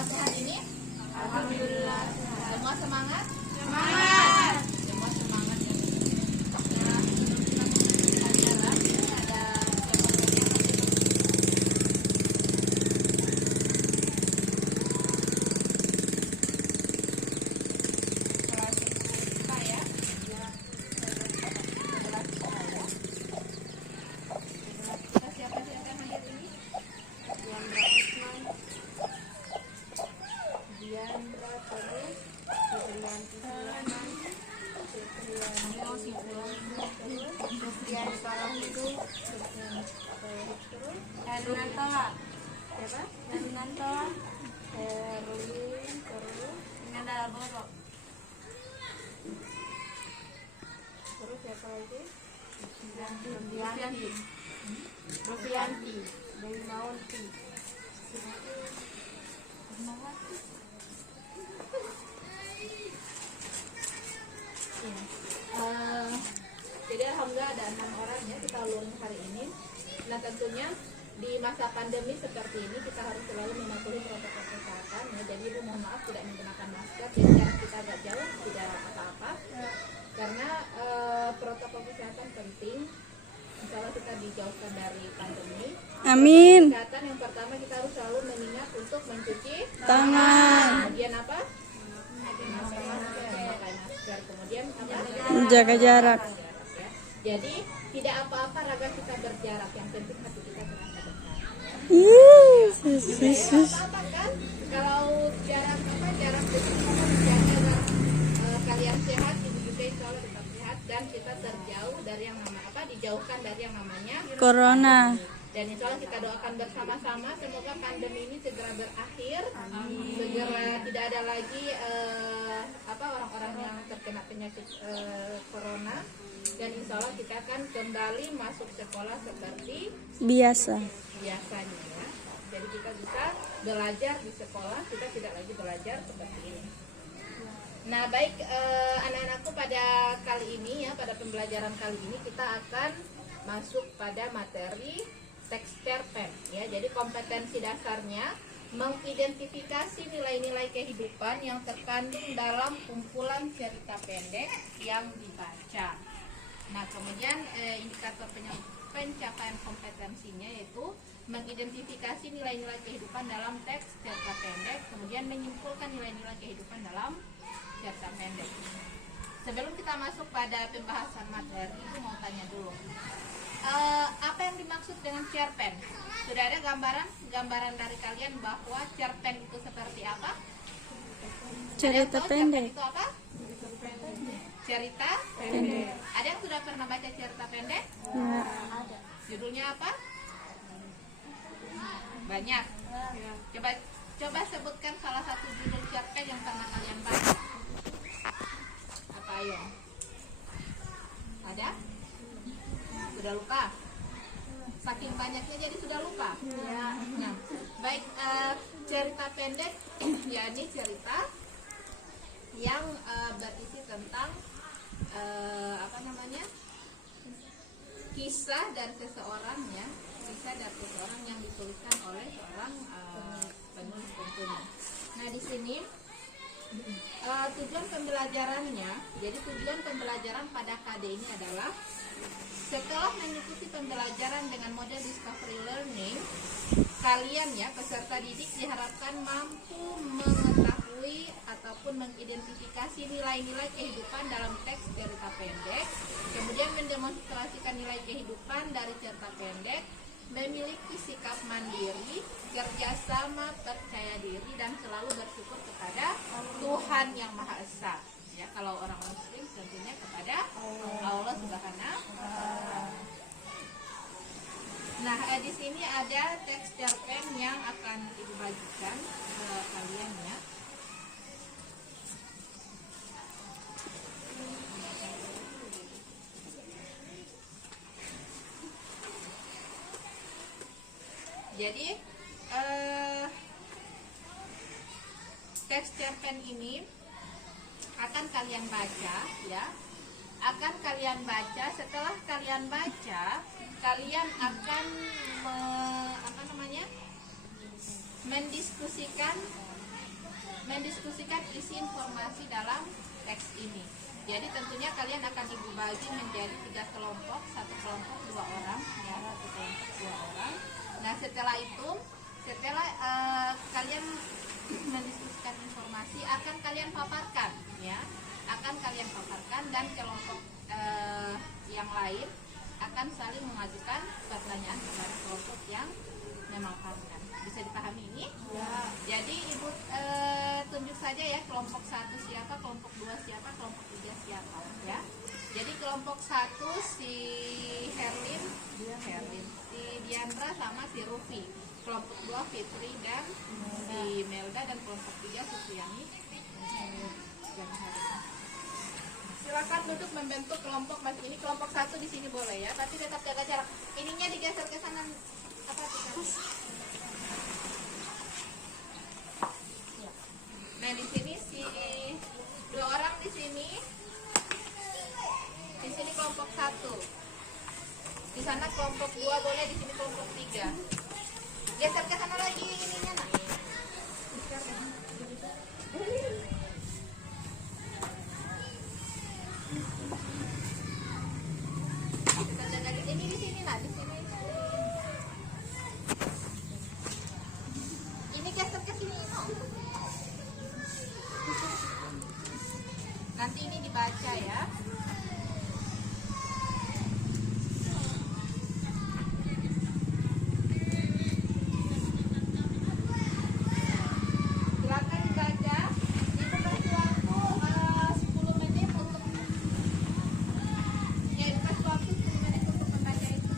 Semua sehat ini? Alhamdulillah. Semua semangat? Semangat. Semua semangat ya. Nah, sebelum kita mulai pelajaran, ada kelas IPA ya. Kita siapa sih yang akan hadir ini? Diandra Usman. Diandra terus. Fitrianti Sulaiman. Sofian Salahuddin. Hernantola. Siapa? Hernantola. Herwin terus. Nanda Boro. Terus siapa lagi? Rufianti. Dewi Maunti. Jadi alhamdulillah ada 6 orang ya kita lulus hari ini. Nah tentunya di masa pandemi seperti ini kita harus selalu mematuhi protokol kesehatan ya. Jadi ibu mohon maaf tidak menggunakan masker, jadi jarak kita agak jauh tidak apa-apa. Karena protokol kesehatan penting. Insya Allah kita dijauhkan dari pandemi. Amin. Kesehatan yang pertama kita harus selalu mengingat untuk mencuci Tangan. Kemudian apa? Memakai masker. Kemudian apa? Jaga jarak. Ya. Jadi tidak apa-apa raga kita berjarak, yang penting hati kita terasa dekat. Tidak apa-apa kan? Kalau jarak dekat menjaga kalian sehat, ibu juga insya Allah tetap sehat dan kita terjauh dari yang namanya dijauhkan dari yang namanya Corona. Dan insya Allah kita doakan bersama-sama semoga pandemi ini segera berakhir. Segera tidak ada lagi orang-orang yang terkena penyakit corona. Dan insya Allah kita akan kembali masuk sekolah seperti biasanya ya. Jadi kita bisa belajar di sekolah, kita tidak lagi belajar seperti ini. Nah baik anak-anakku, pada kali ini ya, pada pembelajaran kali ini kita akan masuk pada materi teks cerpen ya. Jadi kompetensi dasarnya mengidentifikasi nilai-nilai kehidupan yang terkandung dalam kumpulan cerita pendek yang dibaca. Nah kemudian indikator pencapaian kompetensinya yaitu mengidentifikasi nilai-nilai kehidupan dalam teks cerita pendek, kemudian menyimpulkan nilai-nilai kehidupan dalam cerita pendek. Sebelum kita masuk pada pembahasan materi, itu mau tanya dulu, apa yang dimaksud dengan cerpen? Sudah ada gambaran dari kalian bahwa cerpen itu seperti apa? Cerita pendek. Cerpen itu apa? Cerita pendek. Ada yang sudah pernah baca cerita pendek? Ya. Ada. Judulnya apa? Banyak. Coba sebutkan salah satu judul cerpen yang pernah kalian baca. Apa ayo? Ada? Sudah lupa? Saking banyaknya jadi sudah lupa? Ya. Nah, baik, cerita pendek yakni cerita yang berisi tentang kisah dari seseorang ya, kisah dari seseorang yang dituliskan oleh seorang penulis tentunya. Nah di sini tujuan pembelajarannya, jadi tujuan pembelajaran pada KD ini adalah setelah mengikuti pembelajaran dengan model discovery learning, kalian ya peserta didik diharapkan mampu mengetahui ataupun mengidentifikasi nilai-nilai kehidupan dalam teks cerita pendek, kemudian mendemonstrasikan nilai kehidupan dari cerita pendek, memiliki sikap mandiri, kerjasama, percaya diri, dan selalu bersyukur kepada Tuhan Yang Maha Esa. Ya, kalau orang Muslim tentunya kepada Allah Subhanahu. Nah, di sini ada teks cerpen yang akan ibu bagikan ke kalian ya. Jadi teks cerpen ini akan kalian baca ya. Akan kalian baca, setelah kalian baca, kalian akan mendiskusikan mendiskusikan isi informasi dalam teks ini. Jadi tentunya kalian akan ibu bagi menjadi 3 kelompok, satu kelompok 2 orang, ya, satu kelompok 2 orang. Nah setelah itu, setelah kalian mendiskusikan informasi, akan kalian paparkan, ya, akan kalian paparkan, dan kelompok yang lain akan saling mengajukan pertanyaan kepada kelompok yang memaparkan. Bisa dipahami ini? Ya. Jadi ibu tunjuk saja ya, kelompok 1 siapa, kelompok 2 siapa, kelompok 3 siapa, ya. Jadi kelompok 1 si Herlin, si Diandra sama si Rufi. Kelompok 2 Fitri dan si Melda, dan kelompok 3 Sufiani. Silakan duduk membentuk kelompok masing. Ini kelompok 1 di sini boleh ya, tapi tetap jaga jarak. Ininya digeser ke sana apa tuh? Nah di sini si 2 orang di sini kelompok 1, di sana kelompok 2 boleh, di sini kelompok 3. Geser ke sana lagi ininya nak. Ini di sini nak, di sini. Ini geser ke sini no. Nanti ini dibaca ya. Silakan dibaca. Ibu kasih waktu 10 menit untuk kasih waktu 10 menit untuk membaca itu.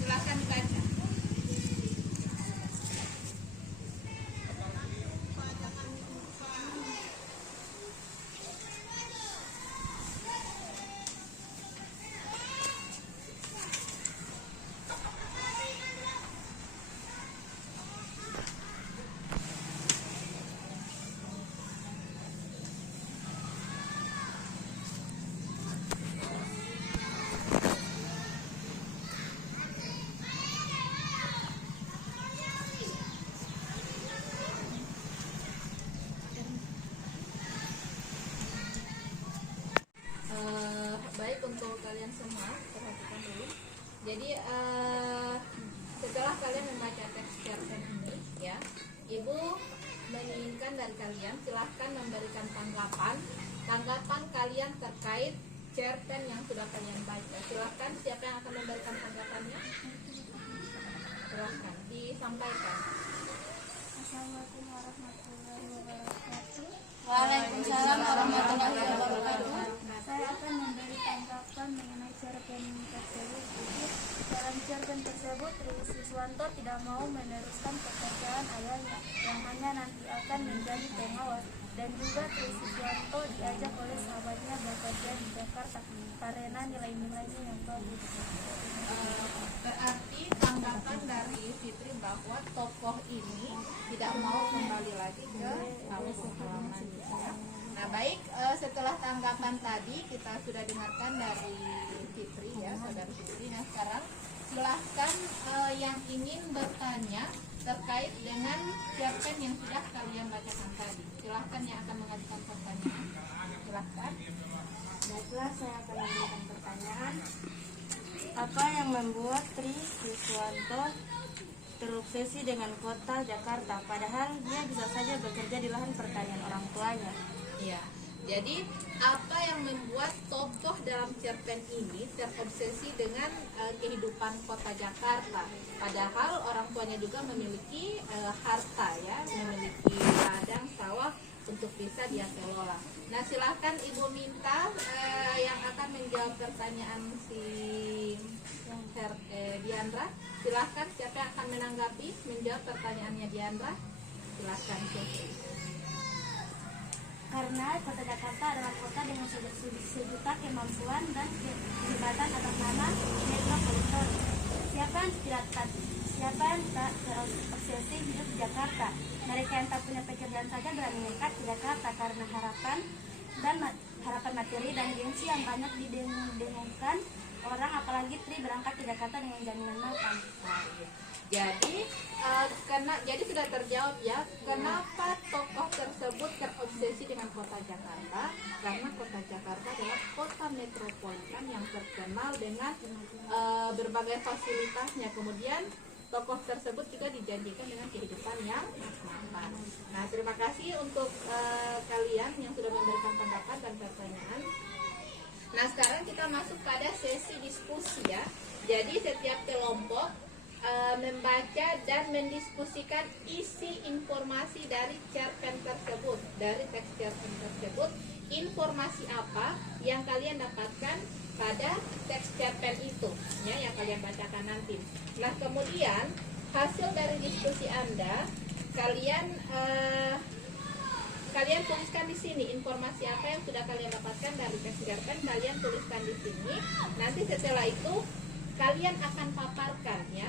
Silakan dibaca. Baik, untuk kalian semua perhatikan dulu. Jadi setelah kalian membaca teks cerpen ini, ya, ibu menginginkan dari kalian silahkan memberikan tanggapan kalian terkait cerpen yang sudah kalian baca. Silahkan, siapa yang akan memberikan tanggapannya? Silahkan disampaikan. Assalamualaikum warahmatullahi wabarakatuh. Waalaikumsalam warahmatullahi wabarakatuh. Saya akan memberi tanggapan mengenai cerpen tersebut. Dalam cerpen tersebut, Tri Siswanto tidak mau meneruskan pekerjaan ayahnya yang hanya nanti akan menjadi pengawas, dan juga Tri Siswanto diajak oleh sahabatnya bekerja di Jakarta karena nilai-nilainya yang bagus. Berarti tanggapan dari Fitri bahwa tokoh ini tidak mau kembali lagi ke kampung halamannya, ya. Nah baik, setelah tanggapan tadi kita sudah dengarkan dari Fitri, ya, saudara Fitri. Nah sekarang silahkan yang ingin bertanya terkait dengan cerpen yang sudah kalian bacakan tadi. Silahkan yang akan mengajukan pertanyaan. Silahkan. Baiklah, saya akan memberikan pertanyaan. Apa yang membuat Tri Siswanto terobsesi dengan kota Jakarta, padahal dia bisa saja bekerja di lahan pertanian orang tuanya? Ya, jadi apa yang membuat tokoh dalam cerpen ini terobsesi dengan kehidupan kota Jakarta, padahal orang tuanya juga memiliki harta, ya, memiliki ladang sawah untuk bisa dia kelola. Nah silahkan ibu minta yang akan menjawab pertanyaan si Diandra. Silahkan, siapa yang akan menanggapi menjawab pertanyaannya Diandra? Silahkan. Karena kota Jakarta adalah kota dengan sejuta kemampuan dan kehebatan atas nama metropolitan. Siapa yang tak terobsesi hidup di Jakarta? Mereka yang tak punya pekerjaan saja berani nekat ke Jakarta karena harapan materi dan gengsi yang banyak didengungkan orang, apalagi Tri berangkat ke Jakarta dengan jaminan makan. Jadi jadi sudah terjawab ya, kenapa tokoh tersebut terobsesi dengan kota Jakarta? Karena kota Jakarta adalah kota metropolitan yang terkenal dengan berbagai fasilitasnya. Kemudian tokoh tersebut juga dijanjikan dengan kehidupan yang mapan. Nah, terima kasih untuk kalian yang sudah memberikan pendapat dan pertanyaan. Nah, sekarang kita masuk pada sesi diskusi ya. Jadi setiap kelompok membaca dan mendiskusikan isi informasi dari cerpen tersebut, dari teks cerpen tersebut. Informasi apa yang kalian dapatkan pada teks cerpen itu, ya, yang kalian bacakan nanti. Nah, kemudian hasil dari diskusi Anda, kalian tuliskan di sini informasi apa yang sudah kalian dapatkan dari teks cerpen, kalian tuliskan di sini. Nanti setelah itu kalian akan paparkan, ya,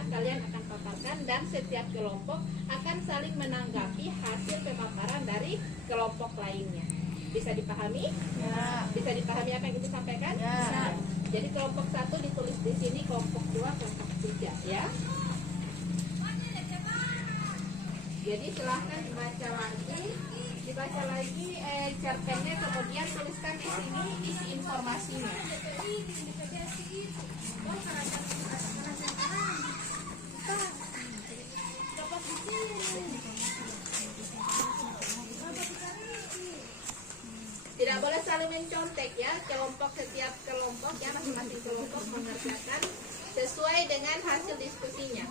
dan setiap kelompok akan saling menanggapi hasil pemaparan dari kelompok lainnya. Bisa dipahami? Ya. Bisa dipahami apa yang itu sampaikan? Ya. Jadi kelompok 1 ditulis di sini, kelompok 2, kelompok 3, ya. Jadi silahkan dibaca lagi cerpennya, kemudian tuliskan di sini isi informasinya. Tidak boleh saling mencontek ya, setiap kelompok ya, masing-masing kelompok mengerjakan sesuai dengan hasil diskusinya.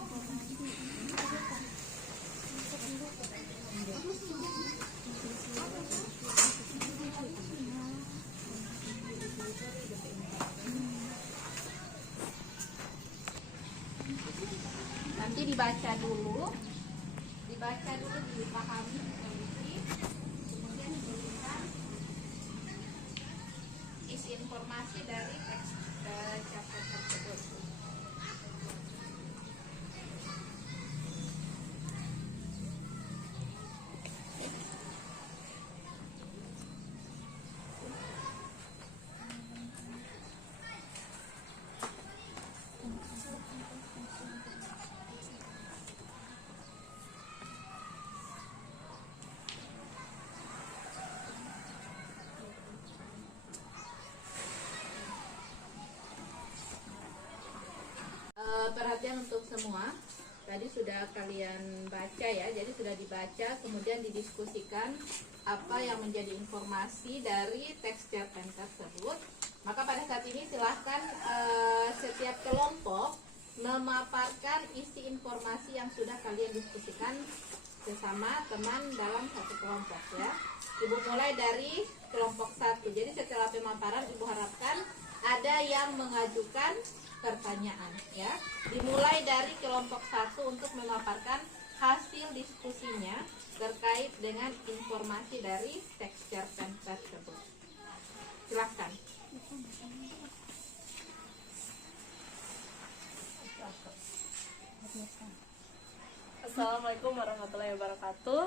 Nanti dibaca dulu, dipahami kondisi, kemudian diberikan isi informasi dari teks cerpen tersebut. Perhatian untuk semua, tadi sudah kalian baca ya, jadi sudah dibaca, kemudian didiskusikan apa yang menjadi informasi dari teks cerpen tersebut. Maka pada saat ini silahkan setiap kelompok memaparkan isi informasi yang sudah kalian diskusikan sesama teman dalam satu kelompok ya. Ibu mulai dari kelompok 1. Jadi setelah pemaparan Ibu harapkan ada yang mengajukan pertanyaan ya. Dimulai dari kelompok 1 untuk memaparkan hasil diskusinya terkait dengan informasi dari teks cerpen tersebut. Silakan. Assalamualaikum warahmatullahi wabarakatuh.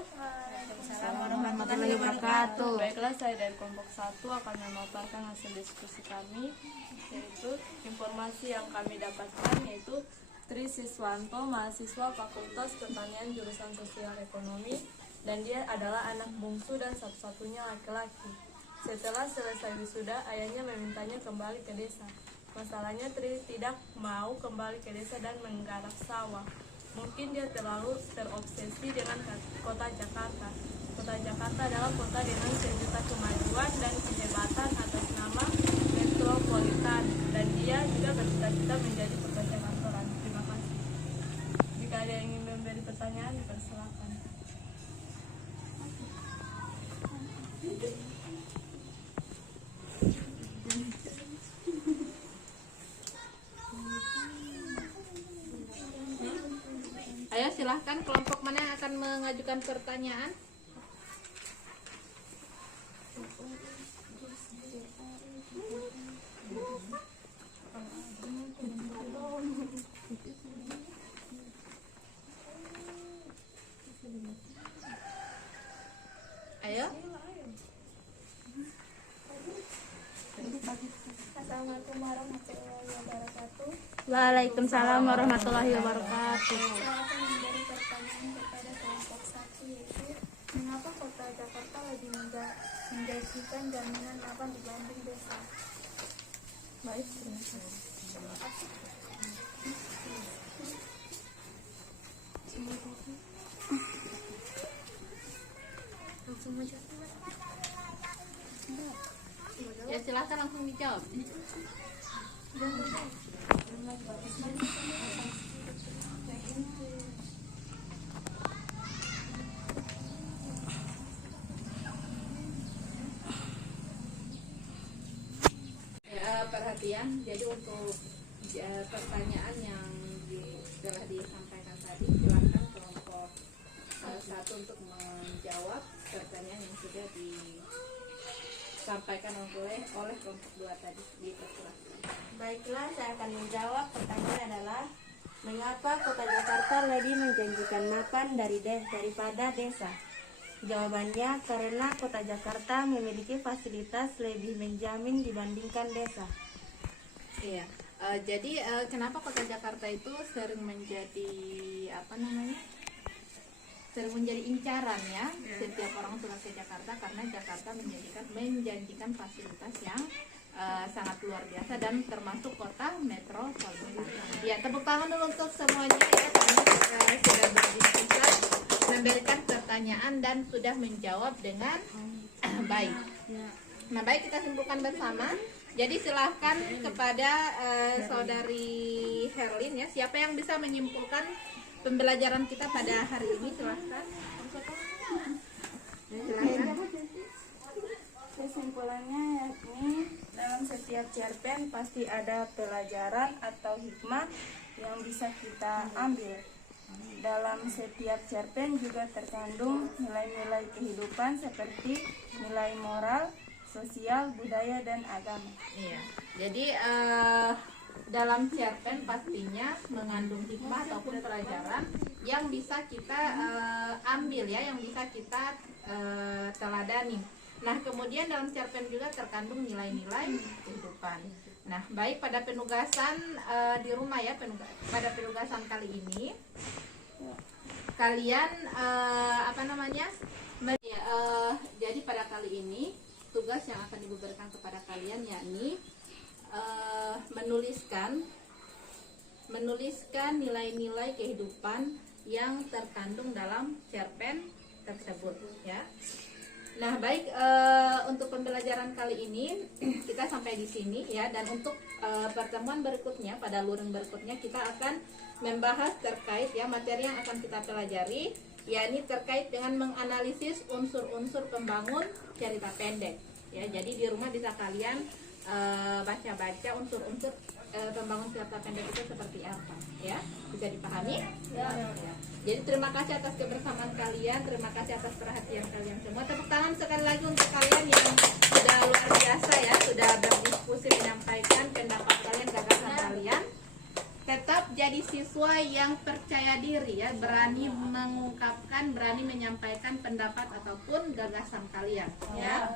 Assalamualaikum warahmatullahi wabarakatuh. Baiklah, saya dari kelompok 1 akan memaparkan hasil diskusi kami, yaitu informasi yang kami dapatkan yaitu Tri Siswanto, mahasiswa Fakultas Pertanian jurusan Sosial Ekonomi, dan dia adalah anak bungsu dan satu-satunya laki-laki. Setelah selesai wisuda, ayahnya memintanya kembali ke desa. Masalahnya Tri tidak mau kembali ke desa dan menggarap sawah. Mungkin dia terlalu terobsesi dengan kota Jakarta. Kota Jakarta adalah kota dengan sejuta kemajuan dan kehebatan atas nama metropolitan, dan dia juga bercita-cita menjadi pekerja kantoran. Terima kasih. Jika ada yang ingin memberi pertanyaan, dipersilakan. Ayo silahkan, kelompok mana yang akan mengajukan pertanyaan? Ayo. Assalamualaikum warahmatullahi wabarakatuh. Waalaikumsalam warahmatullahi wabarakatuh. Saya akan memberi pertanyaan memberikan jaminan mapan dibanding desa. Baik, terima kasih. Ya silakan langsung dijawab. Perhatian, jadi untuk pertanyaan yang telah disampaikan tadi, silakan kelompok 1 untuk menjawab pertanyaan yang sudah disampaikan oleh kelompok 2 tadi. Dipersilakan. Baiklah, saya akan menjawab. Pertanyaan adalah, mengapa Kota Jakarta lebih menjanjikan mapan daripada desa? Jawabannya, karena Kota Jakarta memiliki fasilitas lebih menjamin dibandingkan desa. Iya. Jadi kenapa Kota Jakarta itu sering menjadi sering menjadi incaran ya setiap orang suka ke Jakarta, karena Jakarta menjanjikan fasilitas yang sangat luar biasa dan termasuk kota metropolitan. Ya, tepuk tangan dulu untuk semuanya ya, karena kita sudah berdiskusi, memberikan pertanyaan dan sudah menjawab dengan baik. Nah, baik, kita simpulkan bersama. Jadi silahkan kepada saudari Herlin ya, siapa yang bisa menyimpulkan pembelajaran kita pada hari ini, silahkan. Kesimpulannya yakni dalam setiap cerpen pasti ada pelajaran atau hikmah yang bisa kita ambil. Dalam setiap cerpen juga terkandung nilai-nilai kehidupan seperti nilai moral, sosial, budaya, dan agama. Iya. Jadi dalam cerpen pastinya mengandung hikmah ataupun pelajaran yang bisa kita ambil ya, yang bisa kita teladani. Nah, kemudian dalam cerpen juga terkandung nilai-nilai kehidupan. Nah, baik, pada penugasan di rumah ya, pada penugasan kali ini kalian jadi pada kali ini tugas yang akan diberikan kepada kalian yakni menuliskan nilai-nilai kehidupan yang terkandung dalam cerpen tersebut ya. Nah, baik, untuk pembelajaran kali ini kita sampai di sini ya, dan untuk pertemuan berikutnya, pada luring berikutnya kita akan membahas terkait ya materi yang akan kita pelajari, yakni terkait dengan menganalisis unsur-unsur pembangun cerita pendek ya. Jadi di rumah bisa kalian baca-baca unsur-unsur pembangun cerita pendek itu seperti apa ya, bisa dipahami ya. Jadi terima kasih atas kebersamaan kalian, terima kasih atas perhatian kalian semua. Tepuk tangan sekali lagi untuk kalian yang sudah luar biasa ya, sudah berdiskusi, menyampaikan pendapat kalian, gagasan kalian. Tetap jadi siswa yang percaya diri ya, berani mengungkapkan, berani menyampaikan pendapat ataupun gagasan kalian ya.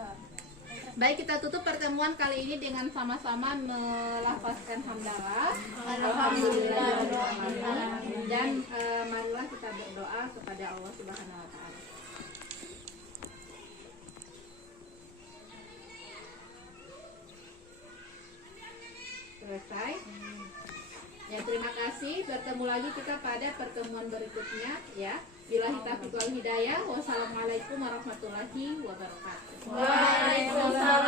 Baik, kita tutup pertemuan kali ini dengan sama-sama melafazkan hamdalah. Alhamdulillah. Dan marilah kita berdoa kepada Allah Subhanahu wa taala. Selesai. Ya, terima kasih. Bertemu lagi kita pada pertemuan berikutnya ya. Billahi taufiq wal hidayah. Wassalamualaikum warahmatullahi wabarakatuh. Waalaikumsalam.